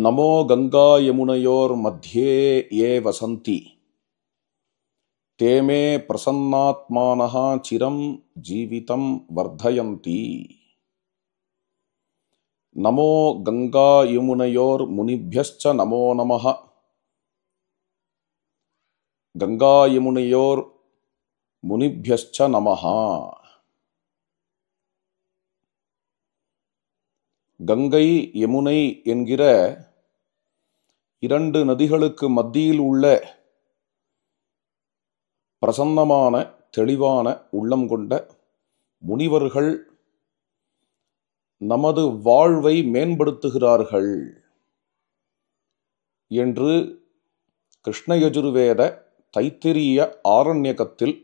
नमो गंगा यमुनयोर्मध्ये ये वसन्ति ते मे प्रसन्नात्मानः चिरं जीवितं वर्धयन्ति। नमो गंगा यमुनयोर्मुनिभ्यश्च नमो नमः। गंगा यमुनयोर्मुनिभ्यश्च नमः। கங்கை யமுனை என்கிற இரண்டு நதிகளுக்கு மத்தியில் உள்ள பிரசன்னமான தெளிவான உள்ளம் கொண்ட முனிவர்கள் நமது வாழ்வை மேம்படுத்துகிறார்கள் என்று கிருஷ்ண யஜுர்வேத தைத்திரிய ஆரண்யகத்தில்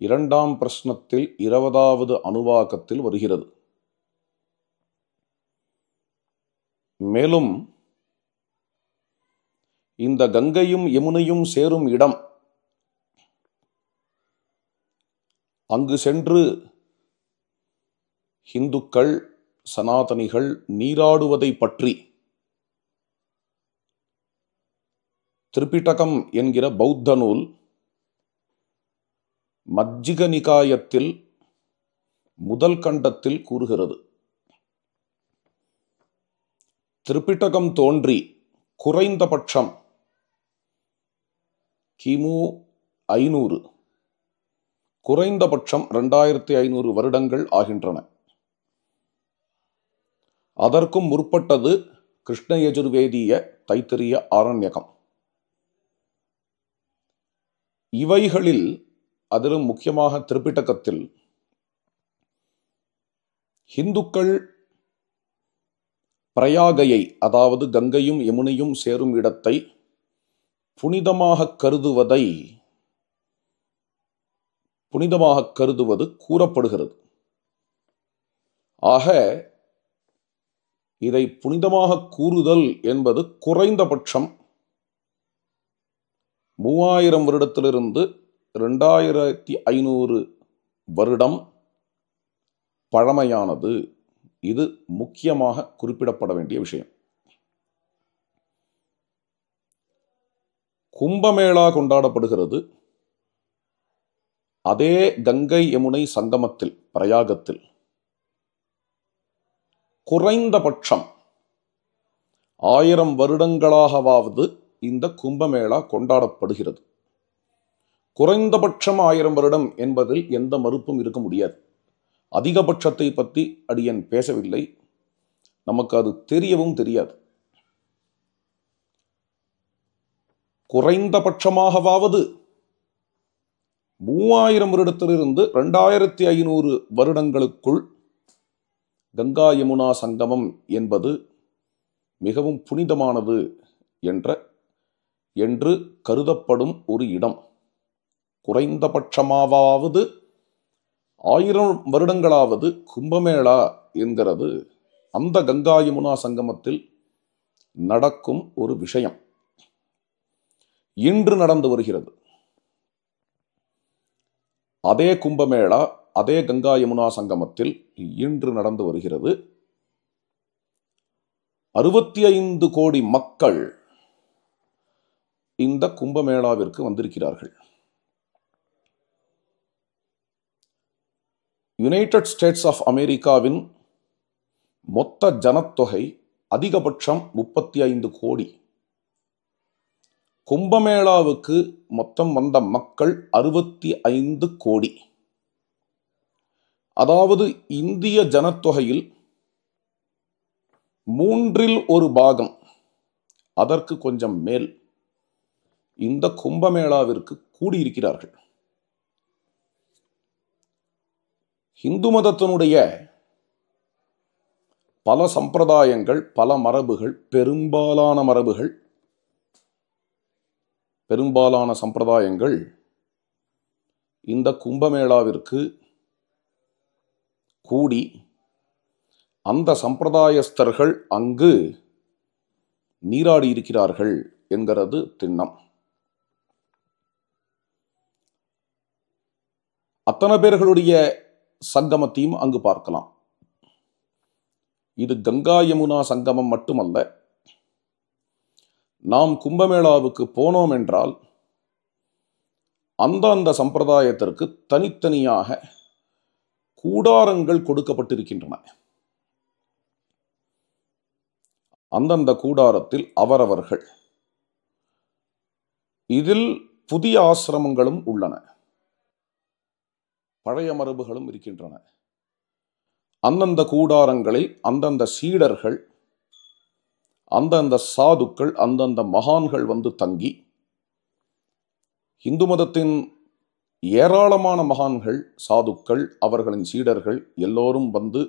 2ஆம் பிரஸ்னத்தில் 20வது அனுவாகத்தில் வருகிறது. மேலும் இந்த கங்கையும் யமுனையும் சேரும் இடம், அங்கு சென்று இந்துக்கள் சனாதனிகள் நீராடுவதை பற்றி திரிபிடகம் என்கிற பௌத்த நூல் மஜ்ஜிக நிகாயத்தில் முதல் கண்டத்தில் கூறுகிறது. திரிபிடகம் தோன்றி குறைந்தபட்சம் கிமு 500, குறைந்தபட்சம் 2500 வருடங்கள் ஆகின்றன. அதற்கும் முற்பட்டது கிருஷ்ண யஜுர்வேதிய தைத்திரிய ஆரண்யகம். இவைகளில் அதிலும் முக்கியமாக திரிபிடகத்தில் இந்துக்கள் பிரயாகையை, அதாவது கங்கையும் யமுனையும் சேரும் இடத்தை புனிதமாக கருதுவது கூறப்படுகிறது. ஆக இதை புனிதமாக கூறுதல் என்பது குறைந்தபட்சம் 3000 வருடத்திலிருந்து 2500 வருடம் பழமையானது. இது முக்கியமாக குறிப்பிடப்பட வேண்டிய விஷயம். கும்பமேளா கொண்டாடப்படுகிறது அதே கங்கை யமுனை சங்கமத்தில், பிரயாகத்தில். குறைந்தபட்சம் 1000 வருடங்களாகவாவது இந்த கும்பமேளா கொண்டாடப்படுகிறது. குறைந்தபட்சம் 1000 வருடம் என்பதில் எந்த மறுப்பும் இருக்க முடியாது. அதிகபட்சத்தை பற்றி அடியன் பேசவில்லை, நமக்கு அது தெரியவும் தெரியாது. குறைந்தபட்சமாகவாவது 3000 வருடத்திலிருந்து 2500 வருடங்களுக்குள் கங்கா யமுனா சங்கமம் என்பது மிகவும் புனிதமானது என்று கருதப்படும் ஒரு இடம். குறைந்தபட்சமாவது 1000 வருடங்களாவது கும்பமேளா என்கிறது அந்த கங்கா யமுனா சங்கமத்தில் நடக்கும் ஒரு விஷயம். இன்று நடந்து வருகிறது. அதே கும்பமேளா அதே கங்கா யமுனா சங்கமத்தில் இன்று நடந்து வருகிறது. 65 கோடி மக்கள் இந்த கும்பமேளாவிற்கு வந்திருக்கிறார்கள். யுனைடெட் ஸ்டேட்ஸ் ஆஃப் அமெரிக்காவின் மொத்த ஜனத்தொகை அதிகபட்சம் 35 கோடி. கும்பமேளாவுக்கு மொத்தம் வந்த மக்கள் 65 கோடி. அதாவது இந்திய ஜனத்தொகையில் 1/3 பாகம், அதற்கு கொஞ்சம் மேல் இந்த கும்பமேளாவிற்கு கூடியிருக்கிறார்கள். இந்து மதத்தினுடைய பல சம்பிரதாயங்கள், பல மரபுகள், பெரும்பாலான சம்பிரதாயங்கள் இந்த கும்பமேளாவிற்கு கூடி அந்த சம்பிரதாயஸ்தர்கள் அங்கு நீராடி இருக்கிறார்கள் என்கிறது திண்ணம். அத்தனை பேர்களுடைய சங்கமத்தையும் அங்கு பார்க்கலாம். இது கங்கா யமுனா சங்கமம் மட்டுமல்ல, நாம் கும்பமேளாவுக்கு போனோம் என்றால் அந்த சம்பிரதாயத்திற்கு தனித்தனியாக கூடாரங்கள் கொடுக்கப்பட்டிருக்கின்றன. அந்தந்த கூடாரத்தில் அவரவர்கள், இதில் புதிய ஆசிரமங்களும் உள்ளன, பழைய மரபுகளும் இருக்கின்றன. அந்தந்த கூடாரங்களில் அந்தந்த சீடர்கள், அந்தந்த சாதுக்கள், அந்தந்த மகான்கள் வந்து தங்கி, இந்து மதத்தின் ஏராளமான மகான்கள், சாதுக்கள், அவர்களின் சீடர்கள் எல்லோரும் வந்து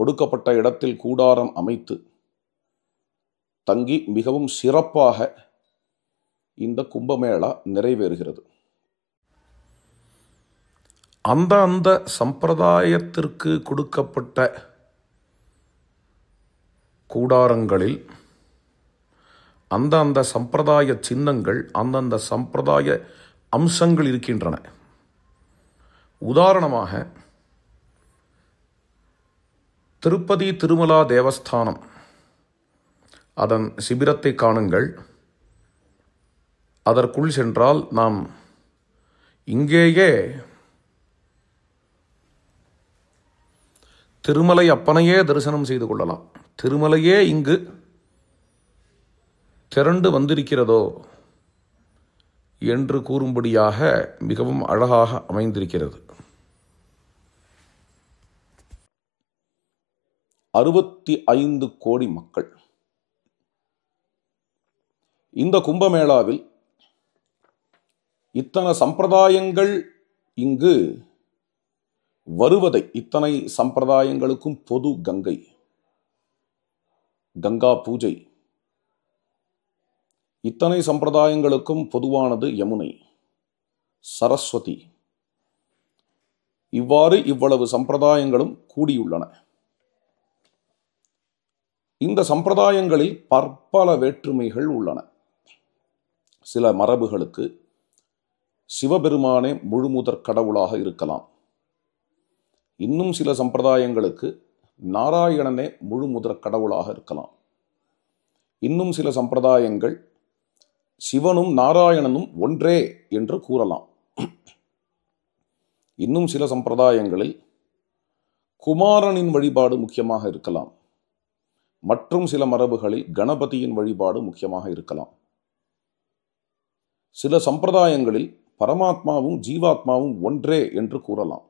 கொடுக்கப்பட்ட இடத்தில் கூடாரம் அமைத்து தங்கி மிகவும் சிறப்பாக இந்த கும்பமேளா நிறைவேறுகிறது. அந்த சம்பிரதாயத்திற்கு கொடுக்கப்பட்ட கூடாரங்களில் அந்த சம்பிரதாய சின்னங்கள், அந்தந்த சம்பிரதாய அம்சங்கள் இருக்கின்றன. உதாரணமாக திருப்பதி திருமலா தேவஸ்தானம், அதன் சிபிரத்தை காணுங்கள். அதற்குள் சென்றால் நாம் இங்கேயே திருமலை அப்பனையே தரிசனம் செய்து கொள்ளலாம். திருமலையே இங்கு திரண்டு வந்திருக்கிறதோ என்று கூறும்படியாக மிகவும் அழகாக அமைந்திருக்கிறது. 65 கோடி மக்கள் இந்த கும்பமேளாவில், இத்தனை சம்பிரதாயங்கள் இங்கு வருவதை, இத்தனை சம்பிரதாயங்களுக்கும் பொது கங்கை, கங்கா பூஜை, இத்தனை சம்பிரதாயங்களுக்கும் பொதுவானது யமுனை, சரஸ்வதி, இவ்வளவு சம்பிரதாயங்களும் கூடியுள்ளன. இந்த சம்பிரதாயங்களில் பற்பல வேற்றுமைகள் உள்ளன. சில மரபுகளுக்கு சிவபெருமானே முழுமுதற் கடவுளாக இருக்கலாம். இன்னும் சில சம்பிரதாயங்களுக்கு நாராயணனே முழுமுதற் கடவுளாக இருக்கலாம். இன்னும் சில சம்பிரதாயங்கள் சிவனும் நாராயணனும் ஒன்றே என்று கூறலாம். இன்னும் சில சம்பிரதாயங்களில் குமாரனின் வழிபாடு முக்கியமாக இருக்கலாம். மற்றும் சில மரபுகளில் கணபதியின் வழிபாடு முக்கியமாக இருக்கலாம். சில சம்பிரதாயங்களில் பரமாத்மாவும் ஜீவாத்மாவும் ஒன்றே என்று கூறலாம்.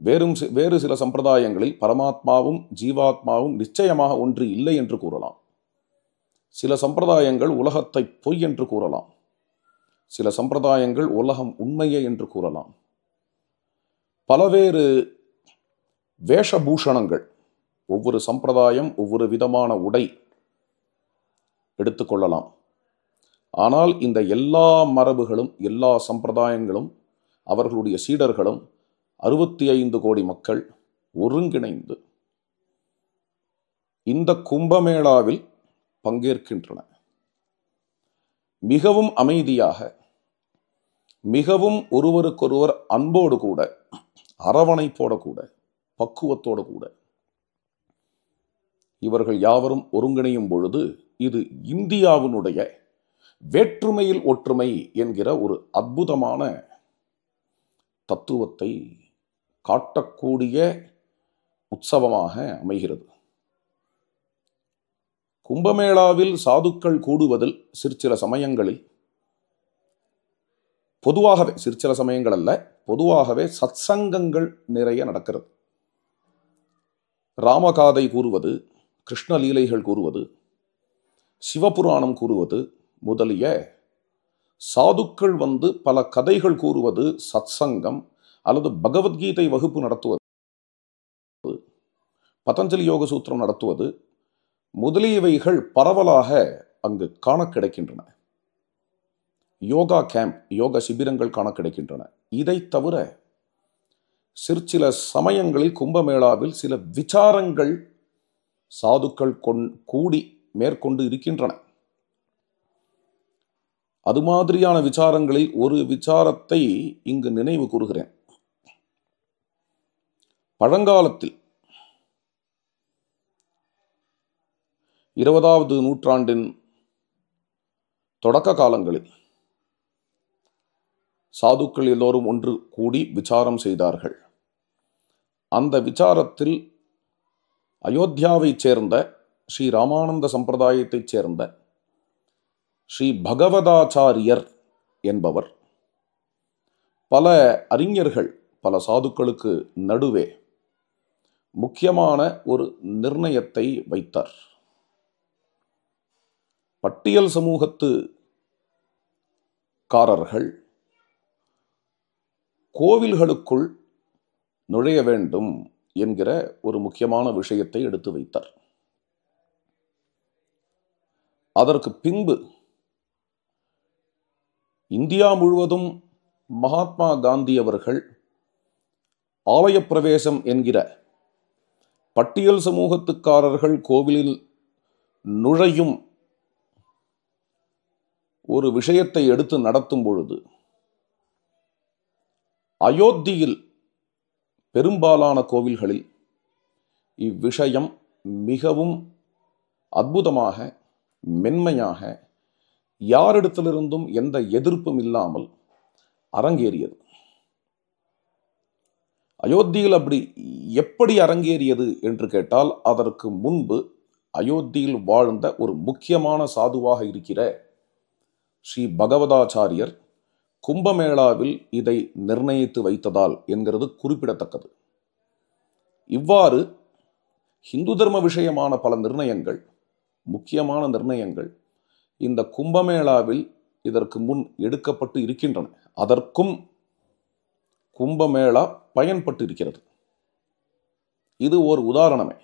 வேறு சில சம்பிரதாயங்களில் பரமாத்மாவும் ஜீவாத்மாவும் நிச்சயமாக ஒன்று இல்லை என்று கூறலாம். சில சம்பிரதாயங்கள் உலகத்தை பொய் என்று கூறலாம். சில சம்பிரதாயங்கள் உலகம் உண்மையே என்று கூறலாம். பலவேறு வேஷபூஷணங்கள், ஒவ்வொரு சம்பிரதாயம் ஒவ்வொரு விதமான உடை எடுத்துக்கொள்ளலாம். ஆனால் இந்த எல்லா மரபுகளும், எல்லா சம்பிரதாயங்களும், அவர்களுடைய சீடர்களும் 65 கோடி மக்கள் ஒருங்கிணைந்து இந்த கும்பமேளாவில் பங்கேற்கின்றன. மிகவும் அமைதியாக, மிகவும் ஒருவருக்கொருவர் அன்போடு கூட, அரவணைப்போடு கூட, பக்குவத்தோடு கூட இவர்கள் யாவரும் ஒருங்கிணையும் பொழுது இது இந்தியாவினுடைய வேற்றுமையில் ஒற்றுமை என்கிற ஒரு அற்புதமான தத்துவத்தை காட்டக்கூடிய உற்சவமாக அமைகிறது. கும்பமேளாவில் சாதுக்கள் கூடுவதில் சிற்சில சமயங்களில், பொதுவாகவே சிற்சில சமயங்கள் அல்ல, பொதுவாகவே சத்சங்கங்கள் நிறைய நடக்கிறது. ராமகாதை கூறுவது, கிருஷ்ணலீலைகள் கூறுவது, சிவபுராணம் கூறுவது முதலிய சாதுக்கள் வந்து பல கதைகள் கூறுவது, சத்சங்கம் அல்லது பகவத்கீதை வகுப்பு நடத்துவது, பதஞ்சலி யோக சூத்திரம் நடத்துவது முதலியவைகள் பரவலாக அங்கு காண கிடைக்கின்றன. யோகா கேம்ப், யோக சிபிரங்கள் காண கிடைக்கின்றன. இதை தவிர சிற்சில சமயங்களில் கும்பமேளாவில் சில விசாரங்கள் சாதுக்கள் கூடி மேற்கொண்டு இருக்கின்றன. அது மாதிரியான விசாரங்களில் ஒரு விசாரத்தை இங்கு நினைவு கூறுகிறேன். பழங்காலத்தில் 20வது நூற்றாண்டின் தொடக்க காலங்களில் சாதுக்கள் எல்லோரும் ஒன்று கூடி விசாரம் செய்தார்கள். அந்த விசாரத்தில் அயோத்தியாவைச் சேர்ந்த ஸ்ரீ ராமானந்த சம்பிரதாயத்தைச் சேர்ந்த ஸ்ரீ பகவதாச்சாரியர் என்பவர் பல அறிஞர்கள், பல சாதுக்களுக்கு நடுவே முக்கியமான ஒரு நிர்ணயத்தை வைத்தார். பட்டியல் சமூகத்துக்காரர்கள் கோவில்களுக்குள் நுழைய வேண்டும் என்கிற ஒரு முக்கியமான விஷயத்தை எடுத்து வைத்தார். அதற்கு பின்பு இந்தியா முழுவதும் மகாத்மா காந்தி அவர்கள் ஆலய பிரவேசம் என்கிற பட்டியல் சமூகத்துக்காரர்கள் கோவிலில் நுழையும் ஒரு விஷயத்தை எடுத்து நடத்தும் பொழுது அயோத்தியில் பெரும்பாலான கோவில்களில் இவ்விஷயம் மிகவும் அற்புதமாக, மென்மையாக, யாரிடத்திலிருந்தும் எந்த எதிர்ப்பும் இல்லாமல் அரங்கேறியது. அயோத்தியில் அப்படி எப்படி அரங்கேறியது என்று கேட்டால், அதற்கு முன்பு அயோத்தியில் வாழ்ந்த ஒரு முக்கியமான சாதுவாக இருக்கிற ஸ்ரீ பகவதாச்சாரியர் கும்பமேளாவில் இதை நிர்ணயித்து வைத்ததால் என்கிறது குறிப்பிடத்தக்கது. இவ்வாறு இந்து தர்ம விஷயமான பல நிர்ணயங்கள், முக்கியமான நிர்ணயங்கள் இந்த கும்பமேளாவில் இதற்கு முன் எடுக்கப்பட்டு இருக்கின்றன. அதற்கும் கும்பமேளா பயன்பட்டு இருக்கிறது. இது ஒரு உதாரணமே.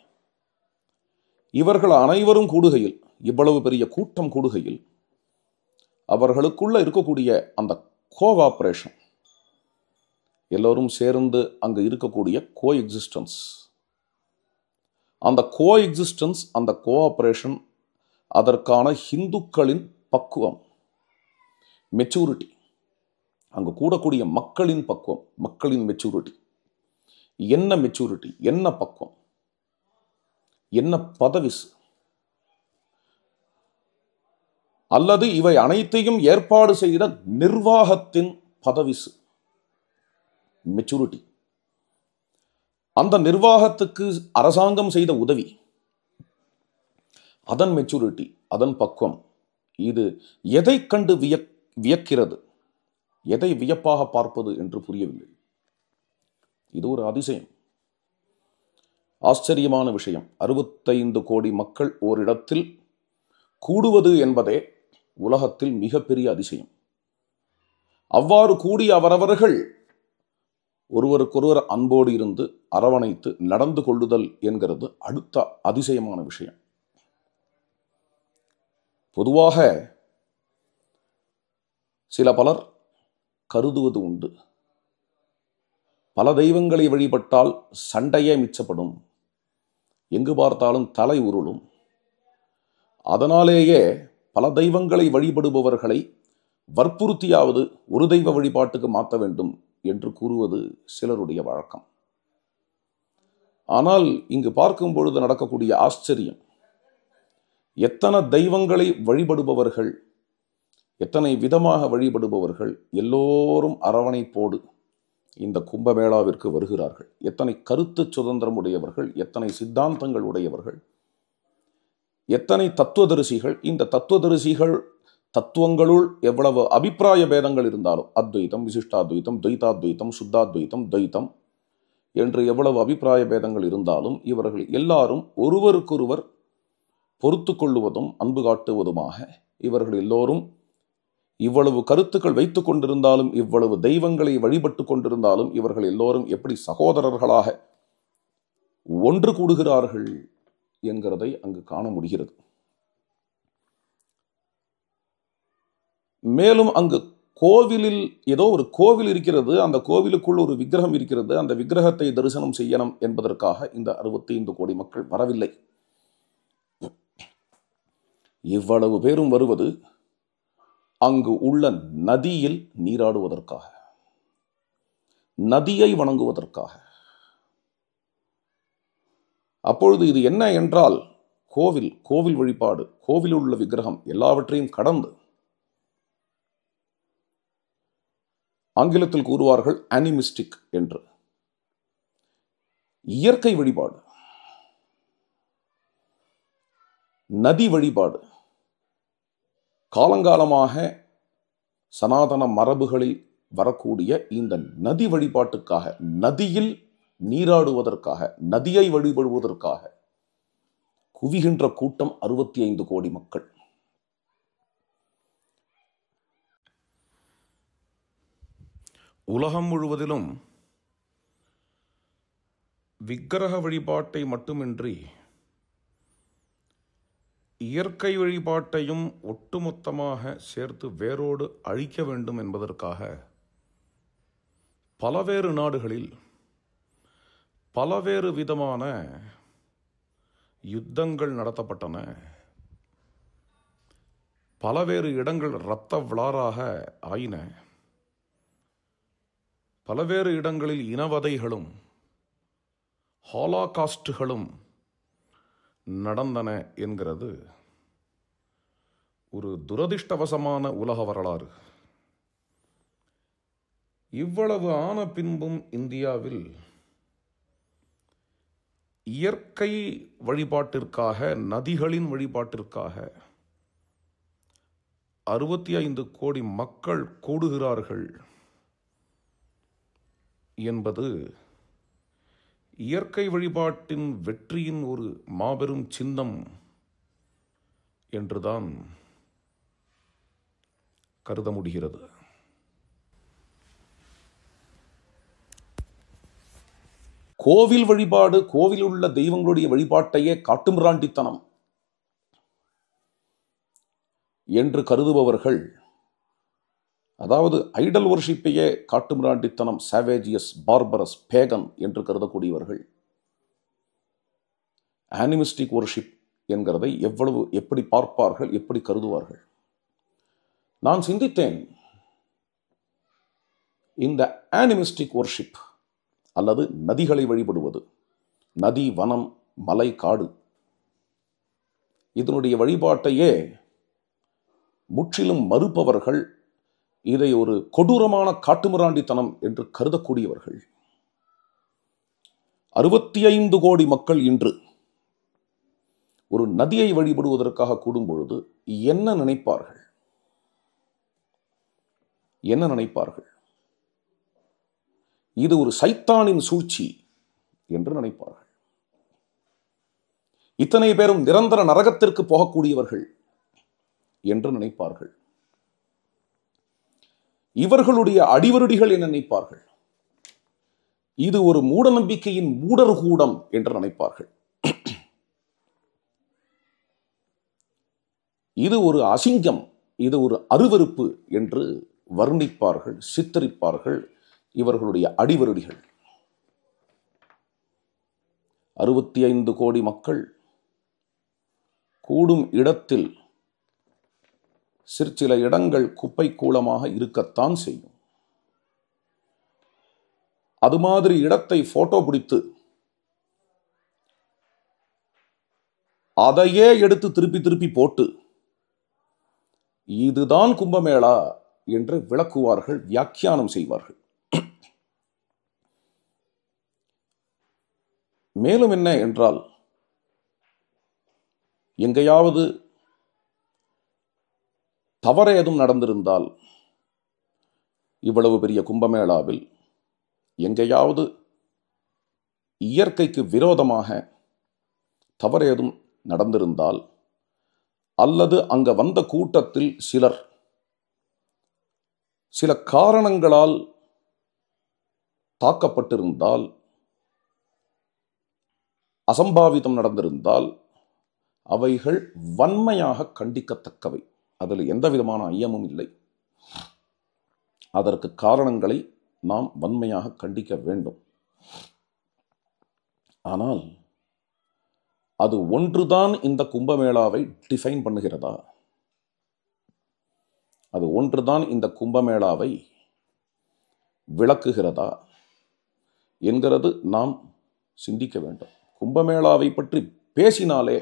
இவர்கள் அனைவரும் கூடுகையில், இவ்வளவு பெரிய கூட்டம் கூடுகையில், அவர்களுக்குள்ள இருக்கக்கூடிய அந்த கோஆபரேஷன், எல்லோரும் சேர்ந்து அங்கு இருக்கக்கூடிய கோஎக்ஸிஸ்டன்ஸ், அந்த கோஎக்ஸிஸ்டன்ஸ், அந்த கோஆபரேஷன், அதற்கான இந்துக்களின் பக்குவம், மெச்சூரிட்டி, அங்கு கூடக்கூடிய மக்களின் பக்குவம், மக்களின் மெச்சூரிட்டி, என்ன மெச்சூரிட்டி, என்ன பக்குவம், என்ன பதவிசு, அல்லது இவை அனைத்தையும் ஏற்பாடு செய்த நிர்வாகத்தின் பதவிசு, மெச்சூரிட்டி, அந்த நிர்வாகத்துக்கு அரசாங்கம் செய்த உதவி, அதன் மெச்சூரிட்டி, அதன் பக்குவம், இது எதை கண்டு வியக்கிறது, எதை வியப்பாக பார்ப்பது என்று புரியவில்லை. இது ஒரு அதிசயம், ஆச்சரியமான விஷயம். 65 கோடி மக்கள் ஓரிடத்தில் கூடுவது என்பதே உலகத்தில் மிகப்பெரிய அதிசயம். அவ்வாறு கூடி அவரவர்கள் ஒருவருக்கொருவர் அன்போடு இருந்து அரவணைத்து நடந்து கொள்ளுதல் என்கிறது அடுத்த அதிசயமான விஷயம். பொதுவாக சில பலர் கருதுவது உண்டு, பல தெய்வங்களை வழிபட்டால் சண்டையே மிச்சப்படும், எங்கு பார்த்தாலும் தலை உருளும், அதனாலேயே பல தெய்வங்களை வழிபடுபவர்களை வற்புறுத்தியாவது ஒரு தெய்வ வழிபாட்டுக்கு மாற்ற வேண்டும் என்று கூறுவது சிலருடைய வழக்கம். ஆனால் இங்கு பார்க்கும் பொழுது நடக்கக்கூடிய ஆச்சரியம், எத்தனை தெய்வங்களை வழிபடுபவர்கள், எத்தனை விதமாக வழிபடுபவர்கள் எல்லோரும் அரவணைப்போடு இந்த கும்பமேளாவிற்கு வருகிறார்கள். எத்தனை கருத்து சுதந்திரம் உடையவர்கள், எத்தனை சித்தாந்தங்கள் உடையவர்கள், எத்தனை தத்துவதரிசிகள். இந்த தத்துவதரிசிகள் தத்துவங்களுள் எவ்வளவு அபிப்பிராய பேதங்கள் இருந்தாலும், அத்வைத்தம், விசிஷ்டாத்வைத்தம், துவைதாத்வைத்தம், சுத்தாத்வைத்தம், துவைத்தம் என்று எவ்வளவு அபிப்பிராய பேதங்கள் இருந்தாலும் இவர்கள் எல்லாரும் ஒருவருக்கொருவர் பொறுத்து கொள்ளுவதும் அன்பு காட்டுவதுமாக இவர்கள் எல்லோரும் இவ்வளவு கருத்துக்கள் வைத்துக் கொண்டிருந்தாலும், இவ்வளவு தெய்வங்களை வழிபட்டு கொண்டிருந்தாலும், இவர்கள் எல்லோரும் எப்படி சகோதரர்களாக ஒன்று கூடுகிறார்கள் என்கிறதை அங்கு காண முடிகிறது. மேலும் அங்கு கோவிலில் ஏதோ ஒரு கோவில் இருக்கிறது, அந்த கோவிலுக்குள் ஒரு விக்கிரகம் இருக்கிறது, அந்த விக்கிரகத்தை தரிசனம் செய்யணும் என்பதற்காக இந்த 65 கோடி மக்கள் வரவில்லை. இவ்வளவு பேரும் வருவது அங்கு உள்ள நதியில் நீராடுவதற்காக, நதியை வணங்குவதற்காக. அப்பொழுது இது என்ன என்றால், கோவில் வழிபாடு, கோவிலில் உள்ள விக்கிரகம் எல்லாவற்றையும் கடந்து ஆங்கிலத்தில் கூறுவார்கள் அனிமிஸ்டிக் என்று. இயற்கை வழிபாடு, நதி வழிபாடு, காலங்காலமாக சனாதன மரபுகளில் வரக்கூடிய இந்த நதி வழிபாட்டுக்காக, நதியில் நீராடுவதற்காக, நதியை வழிபடுவதற்காக குவிகின்ற கூட்டம் 65 கோடி மக்கள். உலகம் முழுவதிலும் விக்கிரக வழிபாட்டை மட்டுமின்றி இயற்கை வழிபாட்டையும் ஒட்டுமொத்தமாக சேர்த்து வேரோடு அழிக்க வேண்டும் என்பதற்காக பலவேறு நாடுகளில் பலவேறு விதமான யுத்தங்கள் நடத்தப்பட்டன. பலவேறு இடங்கள் இரத்த விளாறாக ஆயின. பலவேறு இடங்களில் இனவதைகளும் ஹாலோகாஸ்டுகளும் நடந்தன என்கிறது ஒரு துரதிர்ஷ்டவசமான உலக வரலாறு. இவ்வளவு ஆன பின்பும் இந்தியாவில் இயற்கை வழிபாட்டிற்காக, நதிகளின் வழிபாட்டிற்காக 65 கோடி மக்கள் கூடுகிறார்கள் என்பது இயற்கை வழிபாட்டின் வெற்றியின் ஒரு மாபெரும் சின்னம் என்றுதான் கருத முடிகிறது. கோவில் வழிபாடு, கோவில் உள்ள தெய்வங்களுடைய வழிபாட்டையே காட்டுமிராண்டித்தனம் என்று கருதுபவர்கள், அதாவது ஐடல் வர்ஷிப்பையே காட்டுமிராண்டித்தனம், சாவேஜியஸ், பார்பரஸ், பேகன் என்று கருதக்கூடியவர்கள் அனிமிஸ்டிக் வர்ஷிப் என்கிறதை எப்படி பார்ப்பார்கள், எப்படி கருதுவார்கள்? நான் சிந்தித்தேன், இந்த அனிமிஸ்டிக் வர்ஷிப் அல்லது நதிகளை வழிபடுவது, நதி, வனம், மலை, காடு, இதனுடைய வழிபாட்டையே முற்றிலும் மறுப்பவர்கள், இதை ஒரு கொடூரமான காட்டுமிராண்டித்தனம் என்று கருதக்கூடியவர்கள் 65 கோடி மக்கள் இன்று ஒரு நதியை வழிபடுவதற்காக கூடும் பொழுது என்ன நினைப்பார்கள்? என்ன நினைப்பார்கள்? இது ஒரு சைத்தானின் சூழ்ச்சி என்று நினைப்பார்கள். இத்தனை பேரும் நிரந்தர நரகத்திற்கு போகக்கூடியவர்கள் என்று நினைப்பார்கள். இவர்களுடைய அடிவருடிகள் என்ன நினைப்பார்கள்? இது ஒரு மூட நம்பிக்கையின் மூடர்கூடம் என்று நினைப்பார்கள். இது ஒரு அசிங்கம், இது ஒரு அருவருப்பு என்று வர்ணிப்பார்கள், சித்தரிப்பார்கள் இவர்களுடைய அடிவருடிகள். 65 கோடி மக்கள் கூடும் இடத்தில் சிற்சில இடங்கள் குப்பை கூளமாக இருக்கத்தான் செய்யும். அது மாதிரி இடத்தை போட்டோ பிடித்து அதையே எடுத்து திருப்பி திருப்பி போட்டு இதுதான் கும்பமேளா என்று விளக்குவார்கள், வியாக்கியானம் செய்வார்கள். மேலும் என்ன என்றால், எங்கேயாவது தவறேதும் நடந்திருந்தால், இவ்வளவு பெரிய கும்பமேளாவில் எங்கேயாவது இயற்கைக்கு விரோதமாக தவறேதும் நடந்திருந்தால், அல்லது அங்க வந்த கூட்டத்தில் சிலர் சில காரணங்களால் தாக்கப்பட்டிருந்தால், அசம்பாவிதம் நடந்திருந்தால், அவைகள் வன்மையாக கண்டிக்கத்தக்கவை. அதில் எந்த விதமான ஐயமும் இல்லை. அதற்கு காரணங்களை நாம் வன்மையாக கண்டிக்க வேண்டும். ஆனால் அது ஒன்றுதான் இந்த கும்பமேளாவை டிஃபைன் பண்ணுகிறதா? அது ஒன்றுதான் இந்த கும்பமேளாவை விளக்குகிறதா என்கிறது நாம் சிந்திக்க வேண்டும். கும்பமேளாவை பற்றி பேசினாலே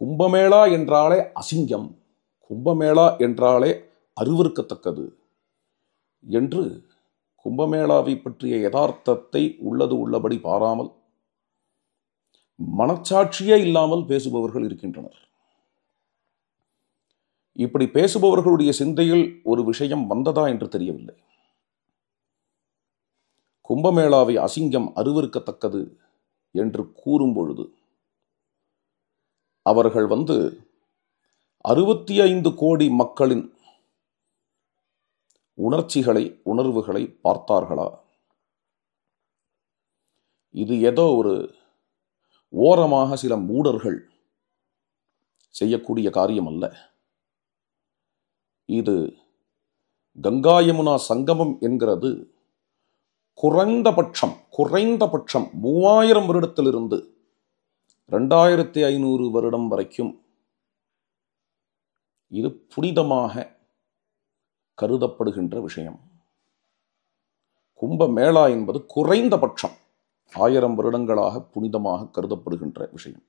கும்பமேளா என்றாலே அசிங்கம், கும்பமேளா என்றாலே அருவருக்கத்தக்கது என்று கும்பமேளாவை பற்றிய யதார்த்தத்தை உள்ளது உள்ளபடி பாராமல் மனச்சாட்சியே இல்லாமல் பேசுபவர்கள் இருக்கின்றனர். இப்படி பேசுபவர்களுடைய சிந்தையில் ஒரு விஷயம் வந்ததா என்று தெரியவில்லை. கும்பமேளாவை அசிங்கம், அருவருக்கத்தக்கது என்று கூறும் பொழுது அவர்கள் 65 கோடி மக்களின் உணர்ச்சிகளை, உணர்வுகளை பார்த்தார்களா? இது ஏதோ ஒரு ஓரமாக சில மூடர்கள் செய்யக்கூடிய காரியம் அல்ல. இது கங்கா யமுனா சங்கமம் என்கிறது குறைந்தபட்சம் 3000 வருடத்திலிருந்து 2500 வருடம் வரைக்கும் இது புனிதமாக கருதப்படுகின்ற விஷயம். கும்பமேளா என்பது குறைந்தபட்சம் 1000 வருடங்களாக புனிதமாக கருதப்படுகின்ற விஷயம்.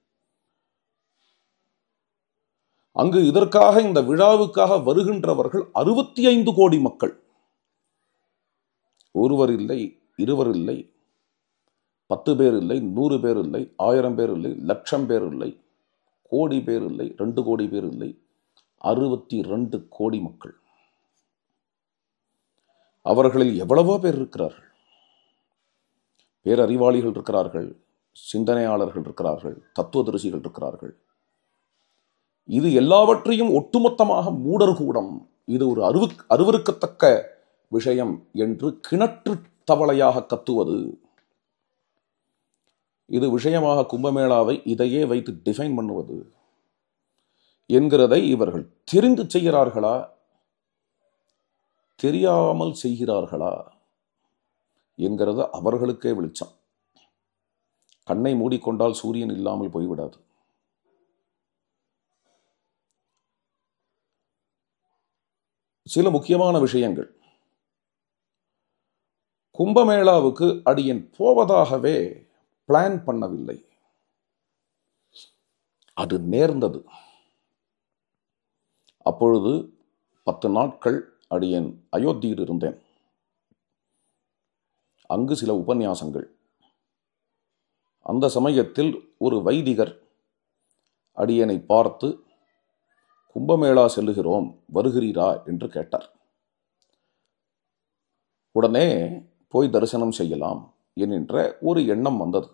அங்கு இதற்காக, இந்த விழாவுக்காக வருகின்றவர்கள் 65 கோடி மக்கள். ஒருவர் இல்லை, இருவர் இல்லை, 10 பேர் இல்லை, 100 பேர் இல்லை, 1000 பேர் இல்லை, லட்சம் பேர் இல்லை, கோடி பேர் இல்லை, 2 கோடி பேர் இல்லை, 62 கோடி மக்கள். அவர்களில் எவ்வளவோ பேர் இருக்கிறார்கள். பேரறிவாளிகள் இருக்கிறார்கள், சிந்தனையாளர்கள் இருக்கிறார்கள், தத்துவதரிசிகள் இருக்கிறார்கள். இது எல்லாவற்றையும் ஒட்டுமொத்தமாக மூடர் கூடம், இது ஒரு அருவருக்கத்தக்க விஷயம் என்று கிணற்று தவளையாக கத்துவது. இது விஷயமாக கும்பமேளாவை இதையே வைத்து டிஃபைன் பண்ணுவது என்கிறதை இவர்கள் தெரிந்து செய்கிறார்களா, தெரியாமல் செய்கிறார்களா என்கிறது அவர்களுக்கே வெளிச்சம். கண்ணை மூடிக்கொண்டால் சூரியன் இல்லாமல் போய்விடாது. சில முக்கியமான விஷயங்கள். கும்பமேளாவுக்கு அடியேன் போவதாகவே பிளான் பண்ணவில்லை. அது நேர்ந்தது. அப்பொழுது 10 நாட்கள் அடியேன் அயோத்தியில் இருந்தேன். அங்கு சில உபன்யாசங்கள். அந்த சமயத்தில் ஒரு வைதிகர் அடியேனை பார்த்து, கும்பமேளா செல்லுகிறோம், வருகிறீரா என்று கேட்டார். உடனே போய் தரிசனம் செய்யலாம் என்கின்ற ஒரு எண்ணம் வந்தது.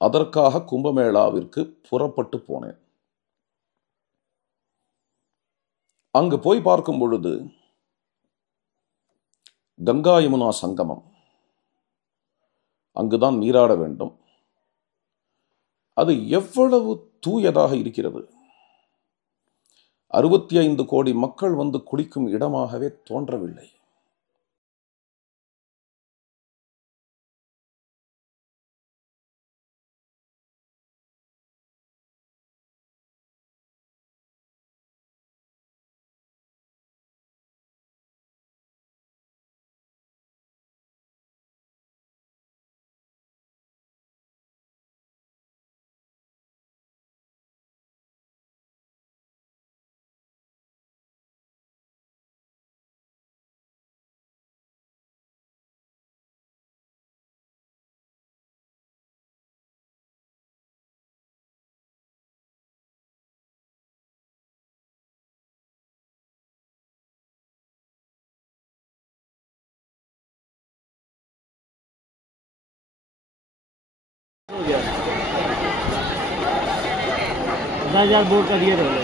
அதற்காக கும்பமேளாவிற்கு புறப்பட்டு போனேன். அங்கு போய் பார்க்கும் பொழுது கங்கா யமுனா சங்கமம். அங்குதான் நீராட வேண்டும். அது எவ்வளவு தூயதாக இருக்கிறது. 65 கோடி மக்கள் குளிக்கும் இடமாகவே தோன்றவில்லை. बोर्ड का दिए रहे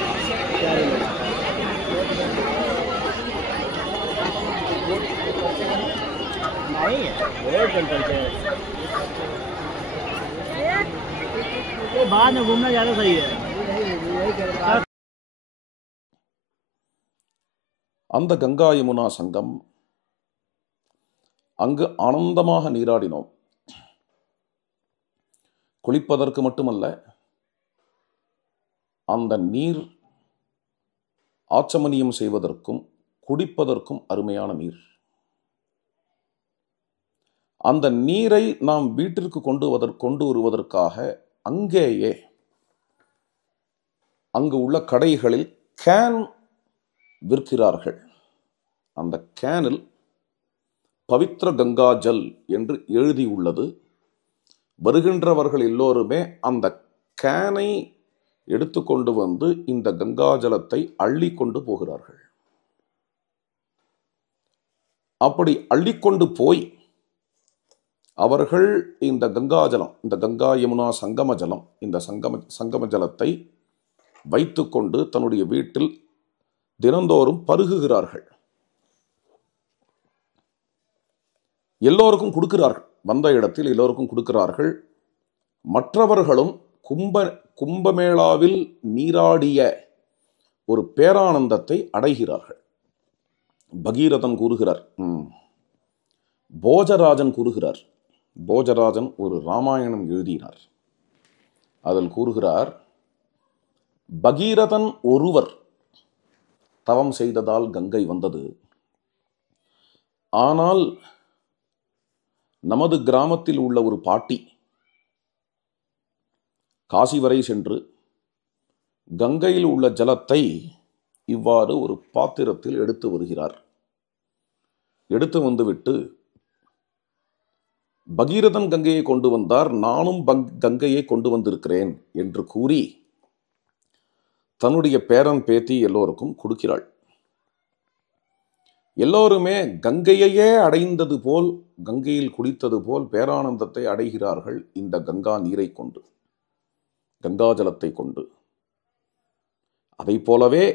बाद में घूमना ज़्यादा सही है. அந்த கங்கா யமுனா சங்கம், அங்கு ஆனந்தமாக நீராடினோம். குளிப்பதற்கு மட்டுமல்ல, அந்த நீர் ஆச்சமனியம் செய்வதற்கும் குடிப்பதற்கும் அருமையான நீர். அந்த நீரை நாம் வீட்டிற்கு கொண்டு வருவதற்காக அங்கேயே அங்கு உள்ள கடைகளில் கேன் விற்கிறார்கள். அந்த கேனில் பவித்ர கங்கா ஜல் என்று எழுதியுள்ளது. வருகின்றவர்கள் எல்லோருமே அந்த கேனை எடுத்துக்கொண்டு வந்து இந்த கங்கா ஜலத்தை அள்ளி கொண்டு போகிறார்கள். அப்படி அள்ளிக்கொண்டு போய் அவர்கள் இந்த கங்கா ஜலம், இந்த கங்கா யமுனா சங்கம ஜலம், இந்த சங்கம ஜலத்தை வைத்துக்கொண்டு தன்னுடைய வீட்டில் தினந்தோறும் பருகுகிறார்கள். எல்லோருக்கும் கொடுக்கிறார்கள். வந்த இடத்தில் எல்லோருக்கும் கொடுக்கிறார்கள். மற்றவர்களும் கும்பமேளாவில் நீராடிய ஒரு பேரானந்தத்தை அடைகிறார்கள். பகீரதன் கூறுகிறார், போஜராஜன் கூறுகிறார். போஜராஜன் ஒரு ராமாயணம் எழுதினார். அதில் கூறுகிறார், பகீரதன் ஒருவர் தவம் செய்ததால் கங்கை வந்தது. ஆனால் நமது கிராமத்தில் உள்ள ஒரு பாட்டி காசி வரை சென்று கங்கையில் உள்ள ஜலத்தை இவ்வாறு ஒரு பாத்திரத்தில் எடுத்து வருகிறார். எடுத்து வந்துவிட்டு, பகீரதன் கங்கையை கொண்டு வந்தார், நானும் கங்கையை கொண்டு வந்திருக்கிறேன் என்று கூறி தன்னுடைய பேரன் பேத்தி எல்லோருக்கும் கொடுக்கிறாள். எல்லோருமே கங்கையையே அடைந்தது போல், கங்கையில் குளித்தது போல் பேரானந்தத்தை அடைகிறார்கள் இந்த கங்கா நீரை கொண்டு, கங்கா ஜலத்தை கொண்டு. அதை போலவே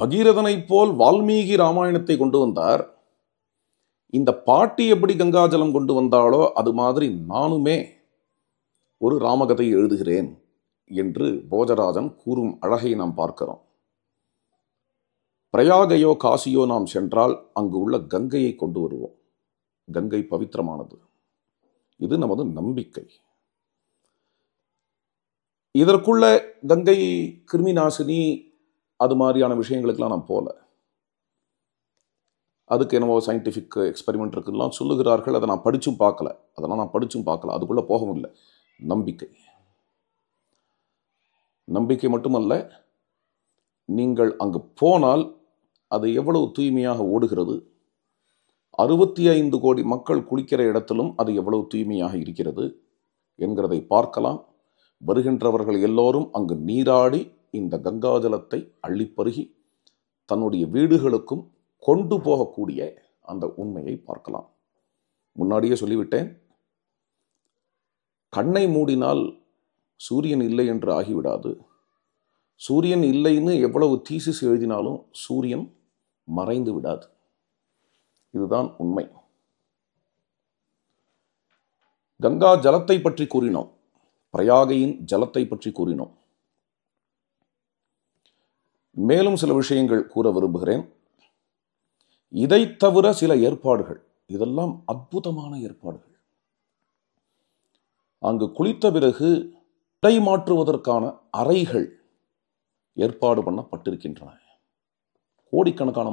பகீரதனைப் போல் வால்மீகி ராமாயணத்தை கொண்டு வந்தார். இந்த பாட்டி எப்படி கங்காஜலம் கொண்டு வந்தாளோ அது மாதிரி நானுமே ஒரு ராமகதை எழுதுகிறேன் என்று போஜராஜன் கூறும் அழகை நாம் பார்க்கிறோம். பிரயாகையோ காசியோ நாம் சென்றால் அங்கு உள்ள கங்கையை கொண்டு வருவோம். கங்கை பவித்திரமானது. இது நமது நம்பிக்கை. இதற்குள்ள கங்கை கிருமி நாசினி அது மாதிரியான விஷயங்களுக்கெல்லாம் நான் போல. அதுக்கு என்னவோ சயின்டிஃபிக் எக்ஸ்பெரிமெண்ட் இருக்குலாம் சொல்லுகிறார்கள். அதை நான் படிச்சும் பார்க்கல. அதெல்லாம் நான் படிச்சும் பார்க்கல. அதுக்குள்ள போகவும் இல்லை. நம்பிக்கை, நம்பிக்கை மட்டுமல்ல, நீங்கள் அங்கு போனால் அது எவ்வளவு தூய்மையாக ஓடுகிறது, 65 கோடி மக்கள் குளிக்கிற இடத்திலும் அது எவ்வளவு தூய்மையாக இருக்கிறது என்கிறதை பார்க்கலாம். வருகின்றவர்கள் எல்லோரும் அங்கு நீராடி இந்த கங்காஜலத்தை அள்ளிப்பருகி தன்னுடைய வீடுகளுக்கும் கொண்டு போகக்கூடிய அந்த உண்மையை பார்க்கலாம். முன்னாடியே சொல்லிவிட்டேன், கண்ணை மூடினால் சூரியன் இல்லை என்று ஆகிவிடாது. சூரியன் இல்லைன்னு எவ்வளவு தீசிஸ் எழுதினாலும் சூரியன் மறைந்து விடாது. இதுதான் உண்மை. கங்கா ஜலத்தை பற்றி கூறினோம், பிரயாகையின் ஜலத்தை பற்றி கூறினோம். மேலும் சில விஷயங்கள் கூற விரும்புகிறேன். இதை தவிர சில ஏற்பாடுகள், இதெல்லாம் அற்புதமான ஏற்பாடுகள். அங்கு குளித்த பிறகு இடை மாற்றுவதற்கான அறைகள் ஏற்பாடு பண்ணப்பட்டிருக்கின்றன. கோடிக்கணக்கான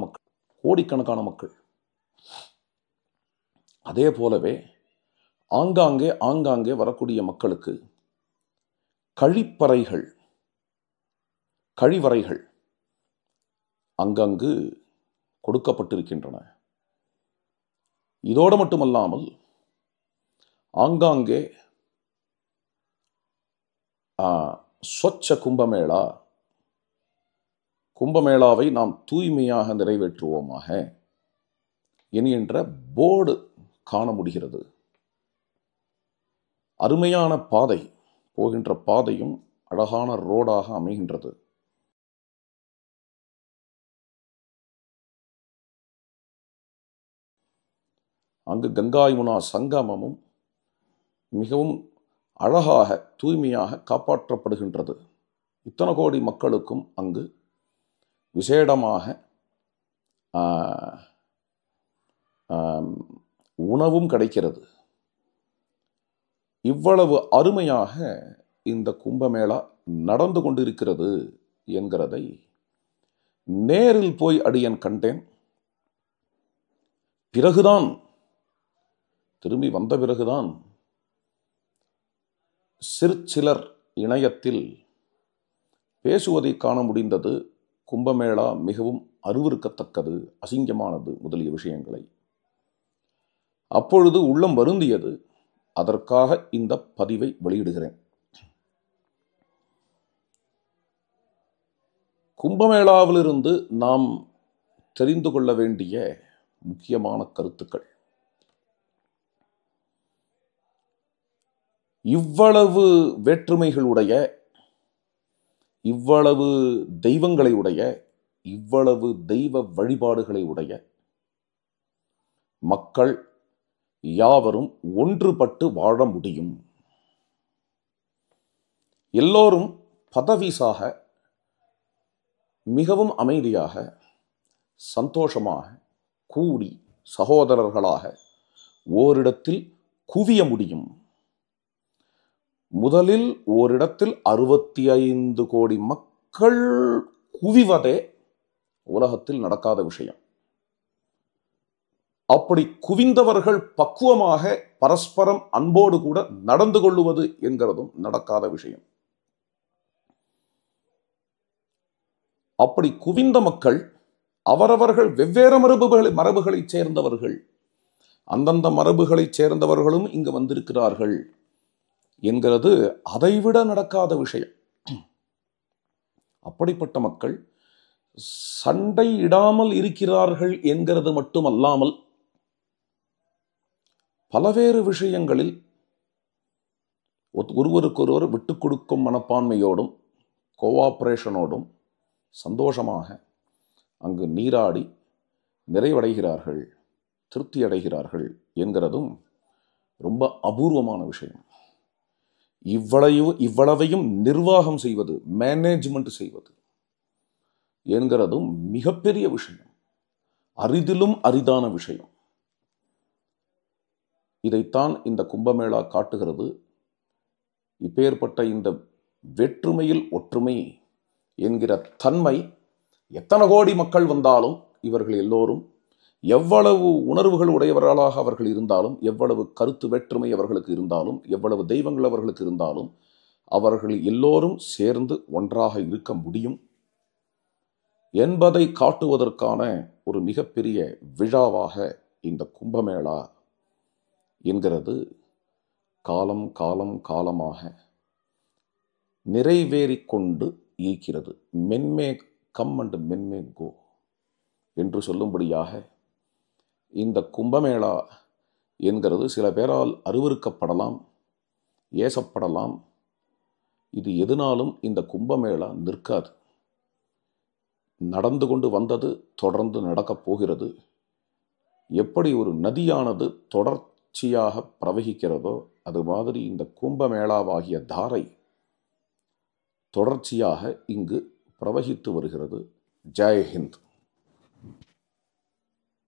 மக்கள். அதே போலவே ஆங்காங்கே வரக்கூடிய மக்களுக்கு கழிவறைகள் அங்கங்கு கொடுக்கப்பட்டிருக்கின்றன. இதோடு மட்டுமல்லாமல் ஆங்காங்கே ஸ்வச்ச கும்பமேளாவை நாம் தூய்மையாக நிறைவேற்றுவோமாக என்கின்ற போர்டு காண முடிகிறது. அருமையான பாதை, போகின்ற பாதையும் அழகான ரோடாக அமைகின்றது. அங்கு கங்கா யமுனா சங்கமமும் மிகவும் அழகாக தூய்மையாக காப்பாற்றப்படுகின்றது. இத்தனை கோடி மக்களுக்கும் அங்கு விசேடமாக உணவும் கிடைக்கிறது. இவ்வளவு அருமையாக இந்த கும்பமேளா நடந்து கொண்டிருக்கிறது என்கிறதை நேரில் போய் அடியன் கண்டேன். பிறகுதான், திரும்பி வந்த பிறகுதான் சிற்சிலர் இணையத்தில் பேசுவதை காண முடிந்தது. கும்பமேளா மிகவும் அருவருக்கத்தக்கது, அசிங்கமானது முதலிய விஷயங்களை. அப்பொழுது உள்ளம் வருந்தியது. அதற்காக இந்த பதிவை வெளியிடுகிறேன். கும்பமேளாவிலிருந்து நாம் தெரிந்து கொள்ள வேண்டிய முக்கியமான கருத்துக்கள். இவ்வளவு வேற்றுமைகளுடைய, இவ்வளவு தெய்வங்களை உடைய, இவ்வளவு தெய்வ வழிபாடுகளை உடைய மக்கள் யாவரும் ஒன்றுபட்டு வாழ முடியும். எல்லோரும் பதவிசாக மிகவும் அமைதியாக, சந்தோஷமாக கூடி சகோதரர்களாக ஓரிடத்தில் குவிய முடியும். முதலில் ஓரிடத்தில் 65 கோடி மக்கள் குவிவதே உலகத்தில் நடக்காத விஷயம். அப்படி குவிந்தவர்கள் பக்குவமாக பரஸ்பரம் அன்போடு கூட நடந்து கொள்ளுவது என்கிறதும் நடக்காத விஷயம். அப்படி குவிந்த மக்கள் அவரவர்கள் வெவ்வேறு மரபுகளைச் சேர்ந்தவர்கள், அந்தந்த மரபுகளைச் சேர்ந்தவர்களும் இங்கு வந்திருக்கிறார்கள் என்கிறது அதைவிட நடக்காத விஷயம். அப்படிப்பட்ட மக்கள் சண்டை இடாமல் இருக்கிறார்கள் என்கிறது மட்டுமல்லாமல் பலவேறு விஷயங்களில் ஒருவருக்கொருவர் விட்டுக் கொடுக்கும் மனப்பான்மையோடும் கோஆபரேஷனோடும் சந்தோஷமாக அங்கு நீராடி நிறைவடைகிறார்கள், திருப்தி அடைகிறார்கள் என்கிறதும் ரொம்ப அபூர்வமான விஷயம். இவ்வளவையும் நிர்வாகம் செய்வது, மேனேஜ்மெண்ட் செய்வது என்கிறதும் மிகப்பெரிய விஷயம், அரிதிலும் அரிதான விஷயம். இதைத்தான் இந்த கும்பமேளா காட்டுகிறது. இப்பேற்பட்ட இந்த வேற்றுமையில் ஒற்றுமை என்கிற தன்மை எத்தனை கோடி மக்கள் வந்தாலும், இவர்கள் எல்லோரும் எவ்வளவு உணர்வுகள் உடையவர்களாக அவர்கள் இருந்தாலும், எவ்வளவு கருத்து வேற்றுமை அவர்களுக்கு இருந்தாலும், எவ்வளவு தெய்வங்கள் அவர்களுக்கு இருந்தாலும், அவர்கள் எல்லோரும் சேர்ந்து ஒன்றாக இருக்க முடியும் என்பதை காட்டுவதற்கான ஒரு மிகப்பெரிய விழாவாக இந்த கும்பமேளா என்கிறது காலம் காலம் காலமாக நிறைவேறிக்கொண்டு இருக்கிறது. மென்மே கம் அண்ட் மென்மே கோ என்று சொல்லும்படியாக இந்த கும்பமேளா என்கிறது சில பேரால் அருவருக்கப்படலாம், ஏசப்படலாம். இது எதனாலும் இந்த கும்பமேளா நிற்காது. நடந்து கொண்டு வந்தது, தொடர்ந்து நடக்கப் போகிறது. எப்படி ஒரு நதியானது தொடர்ச்சியாக பிரவகிக்கிறதோ அது மாதிரி இந்த கும்பமேளாவாகிய தாரை தொடர்ச்சியாக இங்கு பிரவகித்து வருகிறது. ஜெய் ஹிந்த்.